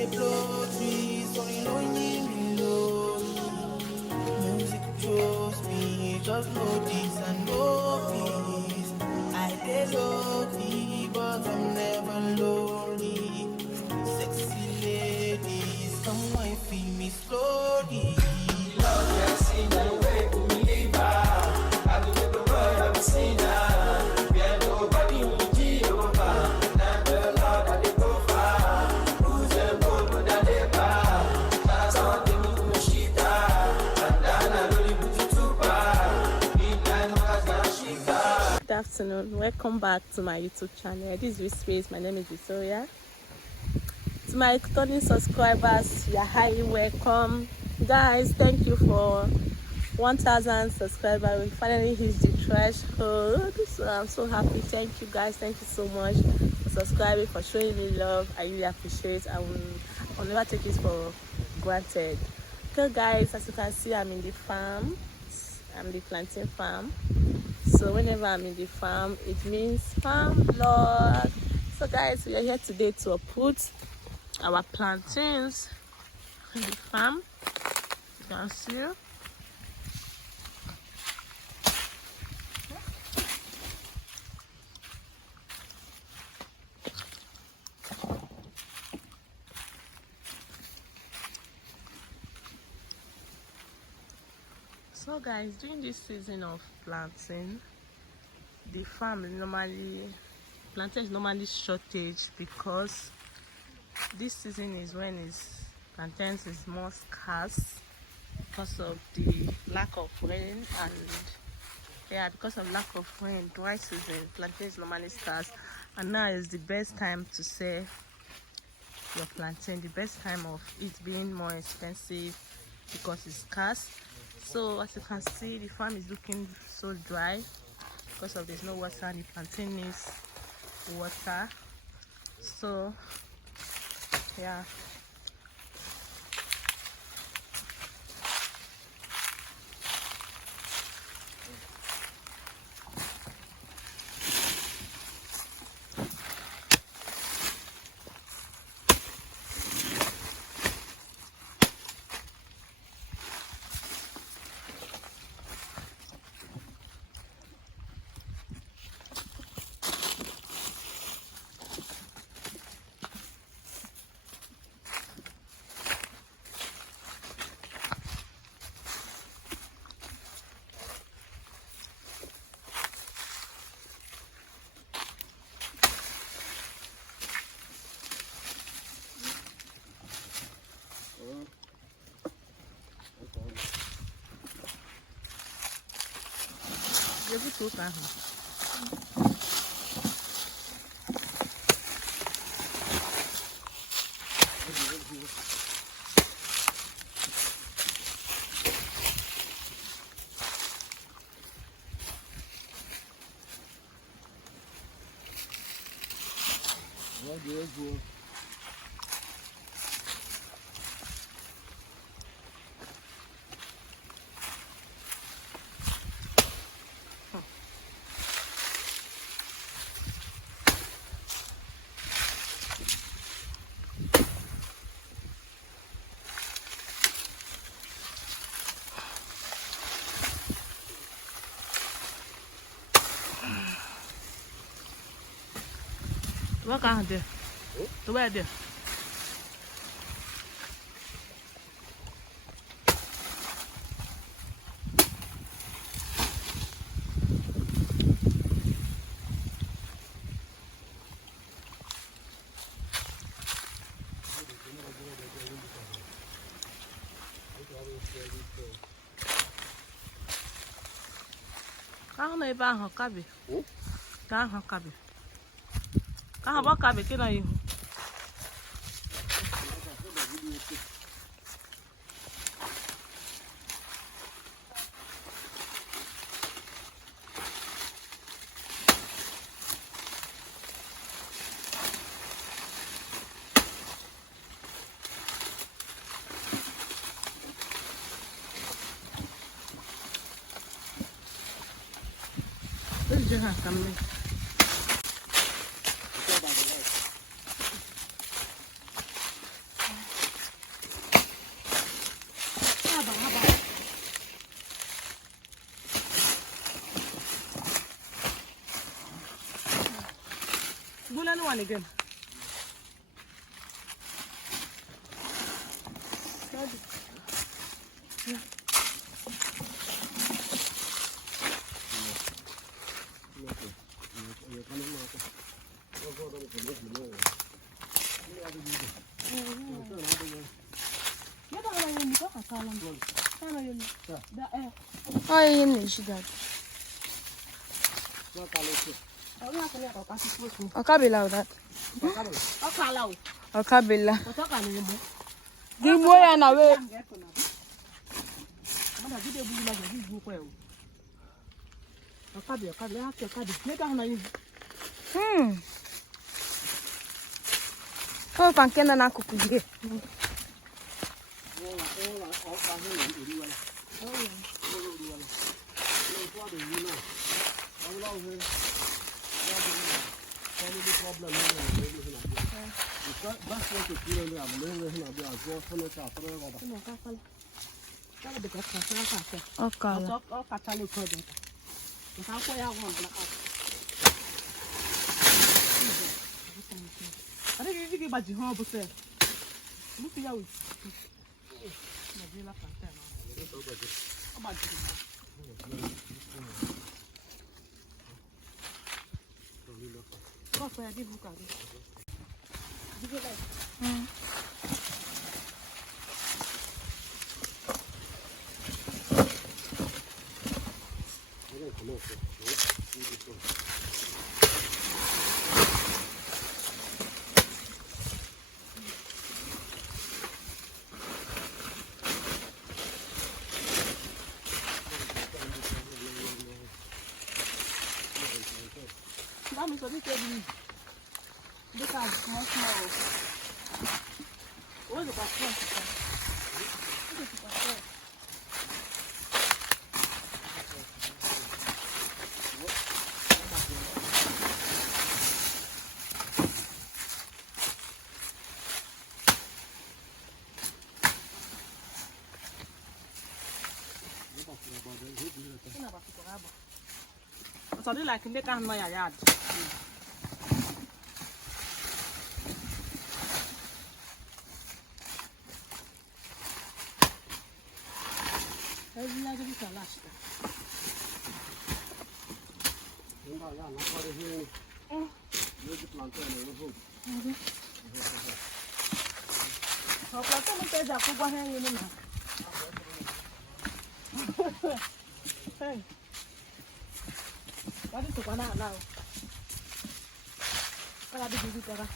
they blow trees, so you know me lonely. Music chose me, just know this and know peace. I dey lonely, but I'm never lonely. Sexy ladies, come wine feel me slowly. Love can see no way to believe her. I do the world I'm seeing her. Yeah, nobody will be over. Now the Lord that they go far. Who's the bold with that they bar? That's all they need to shit and then I really put it too far. Midnight was now she got. Good afternoon, welcome back to my YouTube channel. This is Space. My name is Victoria. To my returning subscribers, you're highly welcome. Guys, thank you for 1,000 subscribers. We finally hit the threshold, so I'm so happy. Thank you guys, thank you so much for subscribing, for showing me love. I really appreciate it. I'll never take it for granted. Okay guys, as you can see, I'm in the farm. I'm the Plantain Farm. So whenever I'm in the farm, it means farm lord. So guys, we are here today to uproot our plantains in the farm. You can see. So guys, during this season of planting, the farm plantain is normally shortage because this season is when plantains is more scarce because of the lack of rain, and because of lack of rain, dry season, plantain is normally scarce, and now is the best time to sell your plantain, the best time of it being more expensive because it's scarce. So as you can see, the farm is looking so dry because of there's no water, and the plantain needs water. So yeah, every two times. What can I do? To where there? Kau na iba ang kabi. Kau ang kabi. Kau ba kabi kina yun? Jangan kami. another one again. Oh, you she got. Okabila that. Okabila. Give boy and away. Kau pangkena na kuku je. So they like they can't know your yard. What is the one out now? What are the people?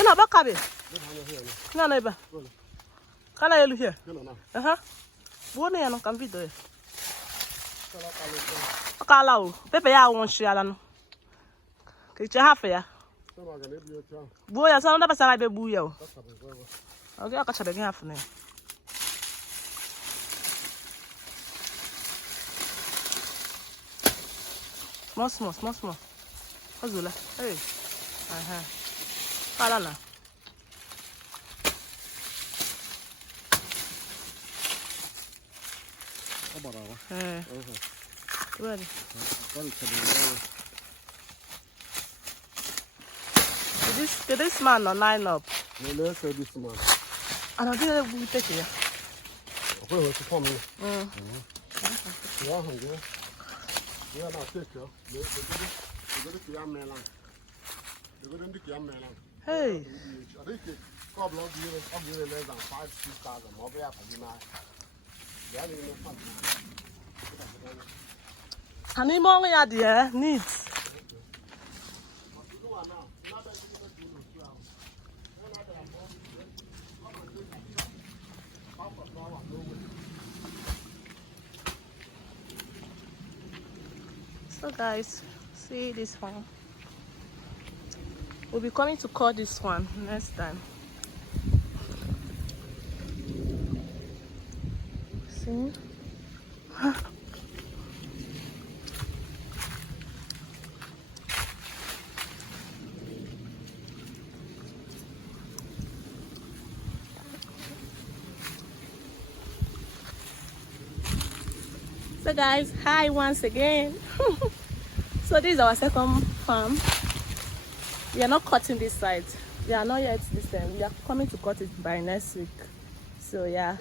Kena bakar be? Kena na iba? Kala yelu here? Buone ya no kan video. Kala o, pepe ya won shi ala no. Ke che hafe ya. Bu ya sa no da pasa be bu ya o. Okay, aka cha be hafe na. Small. Azula. Hey. Kala na. Ready? Did this man not line up? No, let's say this man. I don't think we take it. Where was the phone? Yeah, now take her. They go to Young Melon. They go to Young Melon. Hey. I think a couple of years, less than 5,000-6,000. More be after you now. They ain't no fun. And him only had the needs. So guys, see this one. We'll be coming to cut this one next time. See? So guys, hi once again. So this is our second farm. We are not cutting this side. We are not yet this time. We are coming to cut it by next week. So yeah.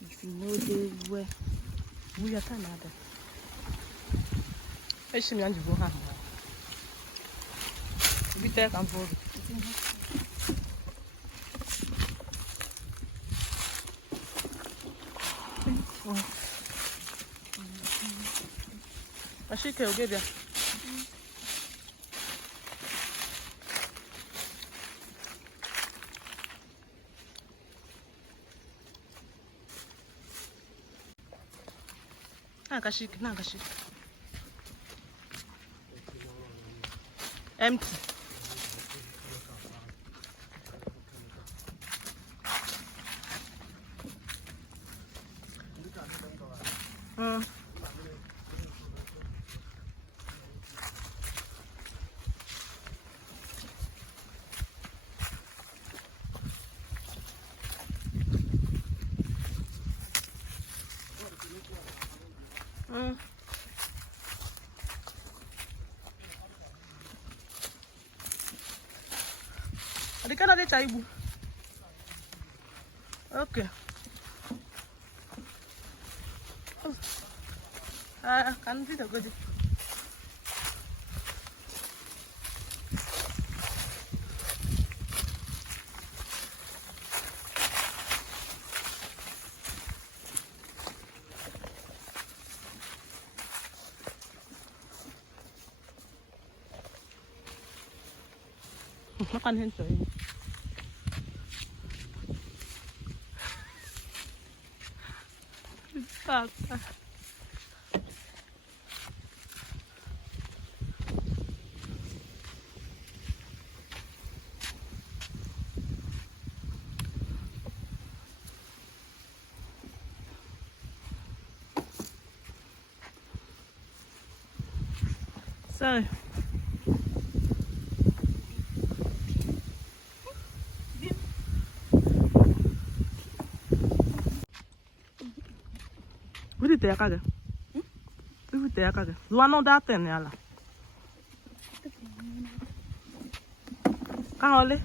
If you know the way. We are Canada. I should be on the boat. We take and board. I should go get there. Nakashik. Empty. The Canada chaibu. Okay. Can be the good. Makan hento eh. Tata. So what did they kage? What did they kage? You know that thing, yala. Can only.